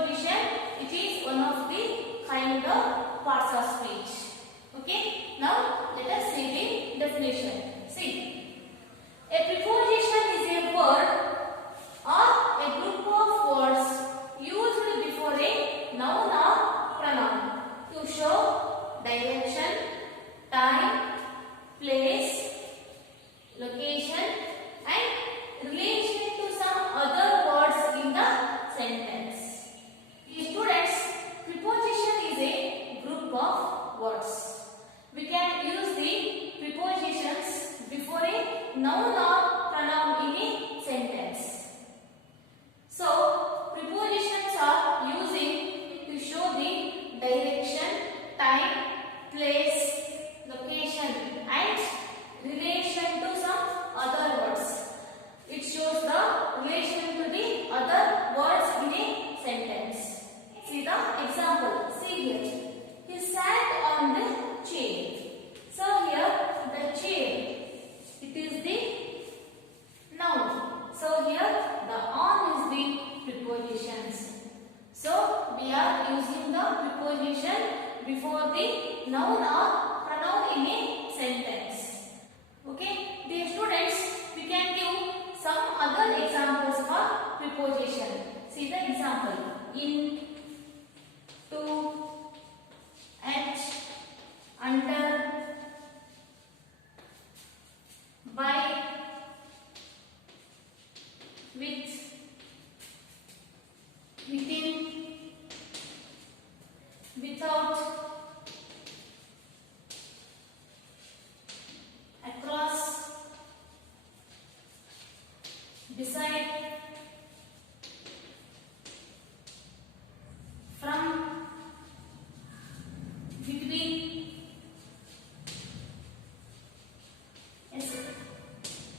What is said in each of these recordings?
preposition, it is one of the kind of parts of speech. Okay. Now let us see the definition. See, a preposition is a word or a group of words used before a noun or pronoun to show direction, time, place, location and relation to some other words in the sentence. Students, preposition is a group of words. We can use the prepositions before a noun or pronoun in a sentence. So, prepositions are using to show the direction, time, place, location and relation to some other words. It shows the relation to the other words in a sentence. See the example. See here. He sat on the chair. So here the chair, it is the noun. So here the on is the prepositions. So we are using the preposition before the noun or pronoun in a sentence. Okay, dear students, we can give some other examples for preposition. See the example. In, to, at, under, by, with, within, without, across, beside, from, between,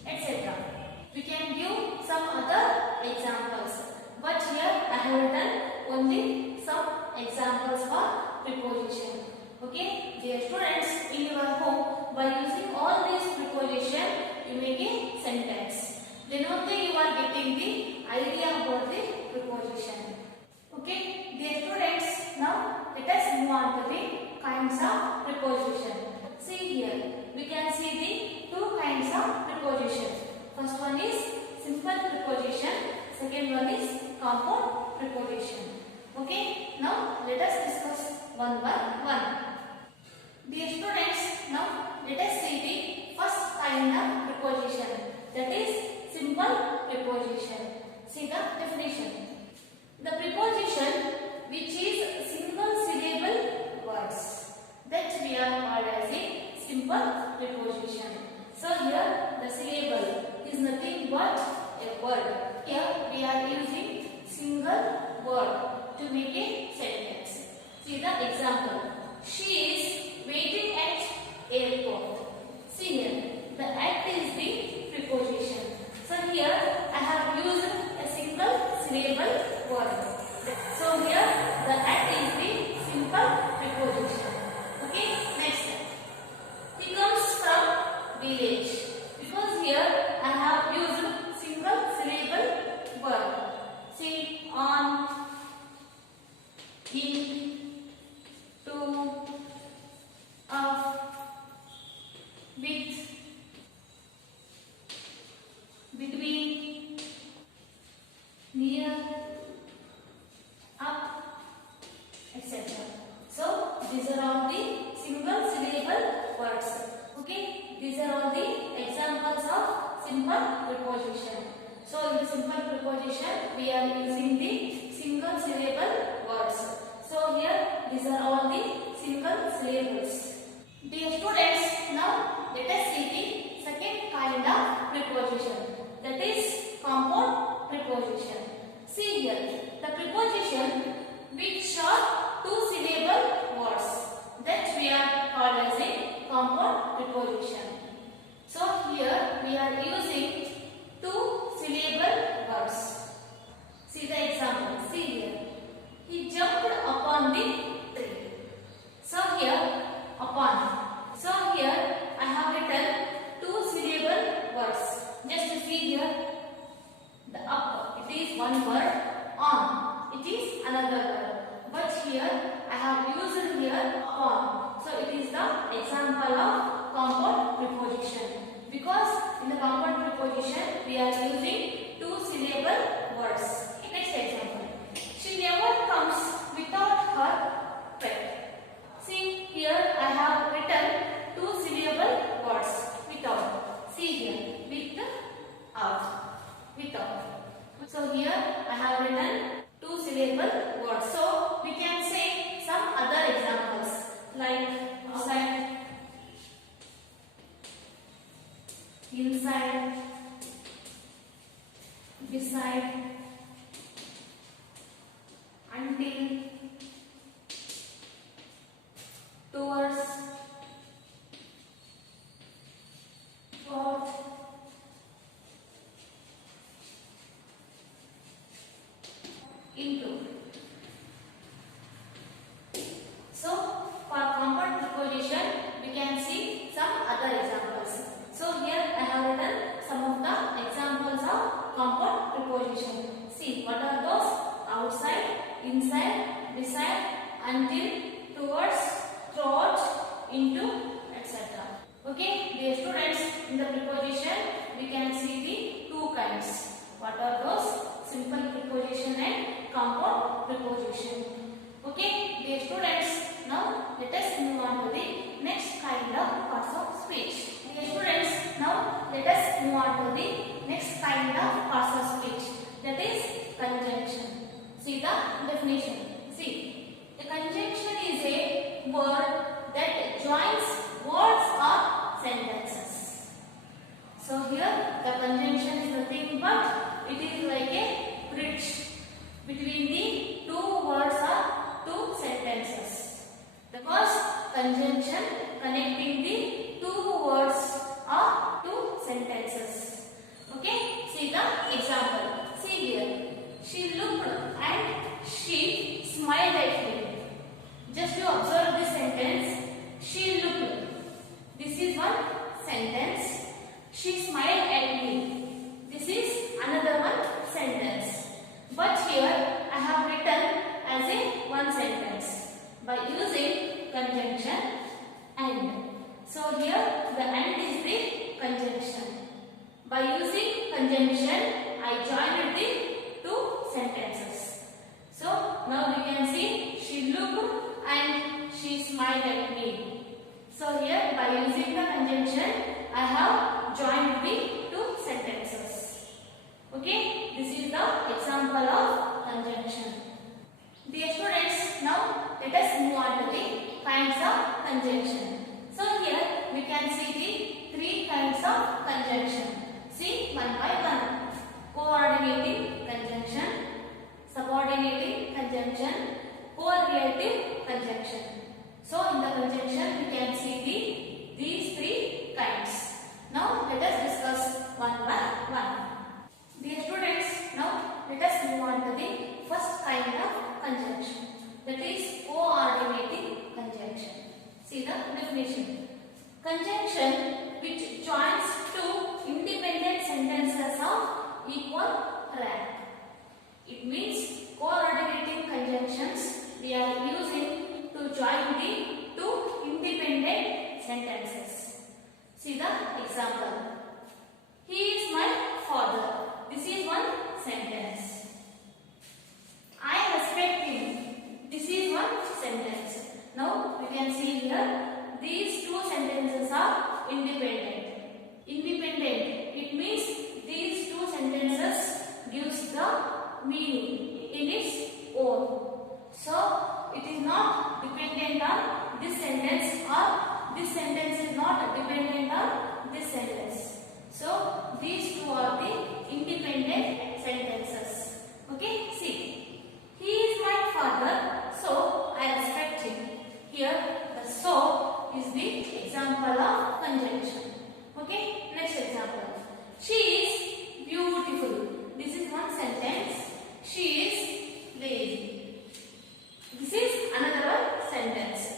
etc. We can give some other examples, but here I have done only some examples for preposition. Okay, dear students, in your home, by using all these preposition, you make a sentence. Then only you are getting the idea about the preposition. Okay, dear students, now let us move on to the kinds of preposition. See here, we can see the two kinds of preposition. First one is simple preposition, second one is compound preposition. Okay, now let us discuss one by one. Dear students, now let us see the first kind of preposition, that is simple preposition. See the definition. The preposition which is single syllable words, that we are called as a simple preposition. So here the syllable is nothing but a word. Here we are using single word to make a sentence. See the example. She is waiting at airport. See here, the at is the preposition. So here I have used a single syllable word. So here the at is the simple preposition. Okay, next. He comes from village. Because here I have used single syllable word. See, on, in, to, of, with, between, near, up, etc. So these are all the single syllable words. Okay, these are all the examples of simple preposition. So in simple preposition we are using the single syllable words. So here these are all the single syllables. Dear students, now let us see the second kind of preposition, that is compound preposition. See here, the preposition which are two syllable words, that we are called as a compound preposition. So here we are using two syllable words. See the example. See here, he jumped upon the tree. So here upon. So here I have written two syllable words. Just see here, the up, it is one word, on, it is another verb. But here I have used here com. So it is the example of compound preposition. Because in the compound preposition we are using two-syllable words. Next example. She never comes without her pet. See here I have written two-syllable words without. See here without. Without. So here I have written two-syllable words. So we can say some other examples like outside, inside, beside, until, towards, toward, into. So for compound preposition we can see some other examples. So here I have written some of the examples of compound preposition. See what are those? Outside, inside, beside, until, towards, throughout, into, etc. Okay, dear students, in the preposition we can see the two kinds. What are those? Simple preposition and compound preposition. Okay, dear students, now let us move on to the next kind of parts of speech. Dear students, now let us move on to the next kind of parts of speech, that is conjunction. See the definition. See, a conjunction is a word that joins words or sentences. So here the conjunction is nothing but it is like a bridge between the two words or two sentences. The first conjunction connecting the two words or two sentences. Okay, see the example. See here. She looked and she smiled at me. Just to observe this sentence. She looked. This is one sentence. She smiled at me. This is another one sentence. But here I have written as a one sentence by using conjunction and. So here the and is the conjunction. By using conjunction I joined the two sentences. So now we can see she looked and she smiled at me. So here by using the conjunction I have joined the two sentences. Okay, this is the example of conjunction. Dear students, now let us move on to the kinds of conjunction. So here we can see the three kinds of conjunction. See one by one. Coordinating conjunction, subordinating conjunction, correlative conjunction. So in the conjunction we can see these three kinds. Now let us discuss one by one. Dear students, now let us move on to the first kind of conjunction, that is coordinating conjunction. See the definition. Conjunction which joins two independent sentences of equal rank. It means coordinating conjunctions we are using to join the two independent sentences. See the example. He is my father. This is one sentence. I respect him. This is one sentence. Now we can see here these two sentences are independent. Independent. It means these two sentences gives the meaning in its own. So it is not dependent on this sentence or this sentence is not dependent on this sentence. So these two are the independent sentences. Okay, see. He is my father, so I respect him. Here the so is the example of conjunction. Okay, next example. She is beautiful. This is one sentence. She is lazy. This is another one sentence.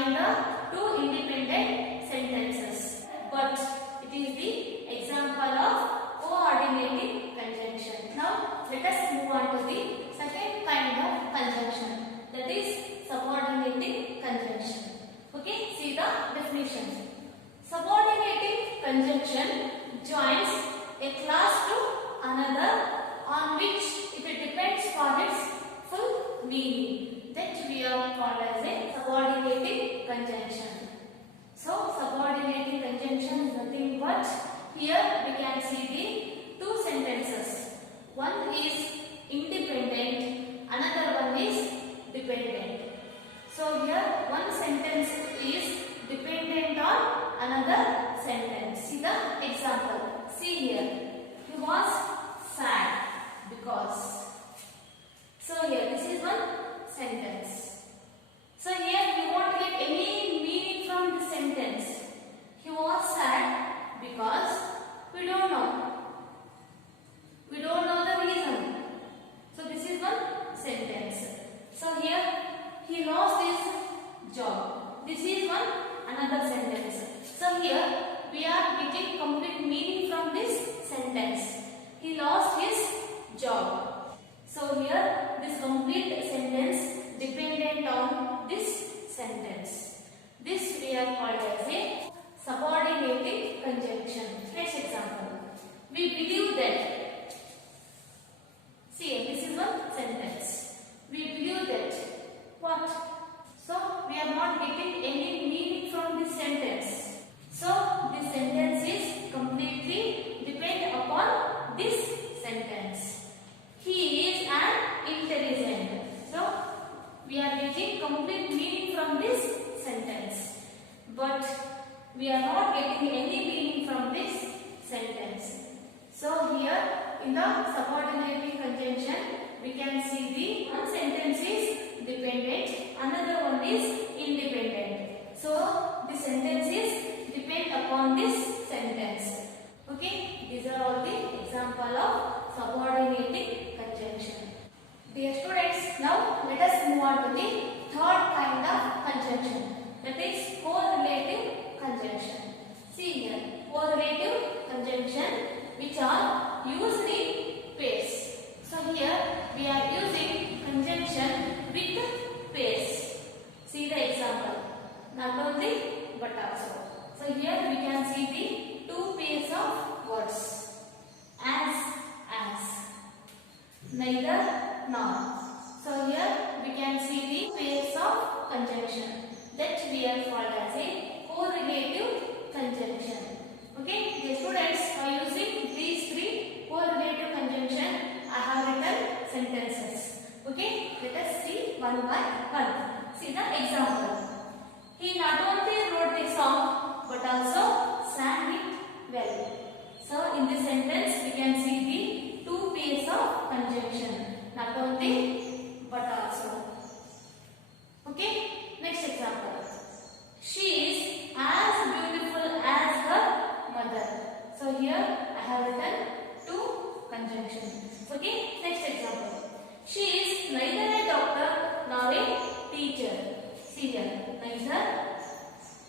join the two independent sentences. But it is the example of coordinating conjunction. Now let us move on to the second kind of conjunction, that is subordinating conjunction. Okay, see the definition. Subordinating conjunction joins a class to another on which it depends for its full meaning. That we are called as a subordinating conjunction. So subordinating conjunction is nothing but, here we can see the two sentences. One is independent, another one is dependent. So here one sentence is dependent on another sentence. See the example. See here. He was sad because. So here this is one sentence. So here we won't get any meaning from the sentence. He was sad because we don't know. We don't know the reason. So this is one sentence. So here he lost his job. This is one another sentence. So here we are getting complete meaning from this sentence. He lost his job. So here this complete sentence dependent on this sentence. This we are called as a subordinating conjunction. Next example. We believe that. See, this is one sentence. We believe that. What? So we are not getting any meaning from this sentence. So this sentence is completely depend upon this sentence. He is an intelligent. So we are getting complete meaning from this sentence. But we are not getting any meaning from this sentence. So here in the subordinating conjunction we can see the one sentence is dependent, another one is independent. So the sentences depend upon this sentence. Okay, these are all the example of subordinating conjunction. Dear students, now let us move on to the third kind of conjunction, that is correlative conjunction. See here, correlative conjunction which are used in pairs. So here we are using conjunction with pairs. See the example. Not only but also. So here we can see the two pairs of words. As, neither, nor. So here we can see the pairs of conjunction that we are called as a correlative conjunction. Okay, the students are using these three correlative conjunction. I have written sentences. Okay, let us see one by one. See the example. He not only wrote the song but also sang it well. So in this sentence we can see the two pairs of conjunction. Not only but also. Okay, next example. She is as beautiful as her mother. So here I have written two conjunctions. Okay, next example. She is neither a doctor nor a teacher. See here, neither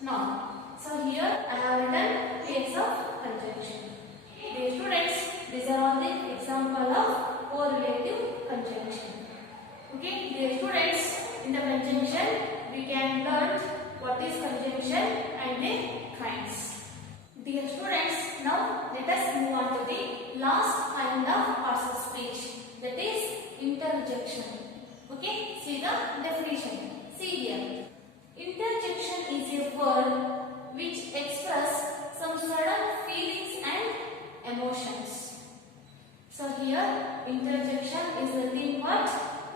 nor. So here I have written pairs of conjunction. Dear students, these are all the example of correlative conjunction. Okay, dear students, in the conjunction we can learn what is conjunction and their kinds. Dear students, now let us move on to the last kind of parts of speech, that is interjection. Okay, see the definition. See here. Interjection is a word which express some sudden feelings and emotions. So here interjection is nothing but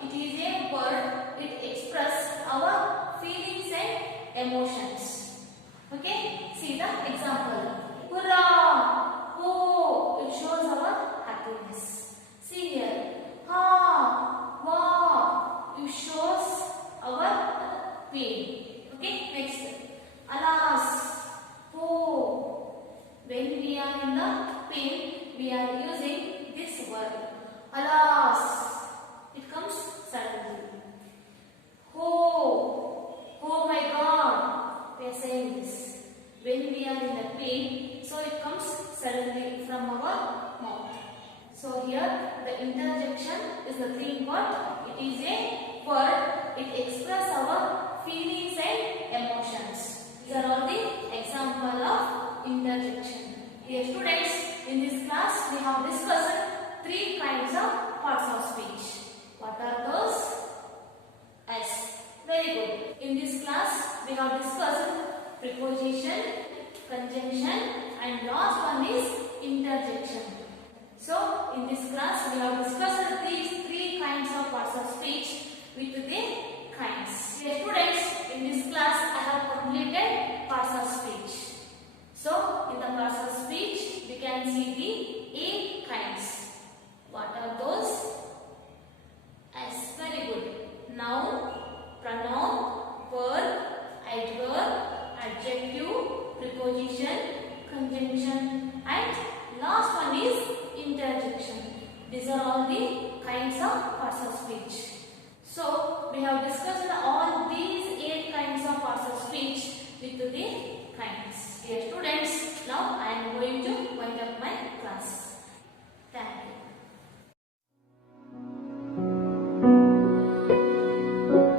it is a word which express our feelings and emotions. Okay, see the example. Hurrah! Oh, it shows our happiness. See here. Ha! Wow! It shows our pain. Okay, next. Alas! Oh! When we are in the pain, we are using this word. Alas! It comes suddenly. Oh! Oh my God! we have discussed preposition, conjunction, and last one is interjection. So in this class we have discussed these three kinds of parts of speech with their kinds. Dear students, in this class I have completed parts of speech. So in the parts of speech we can see the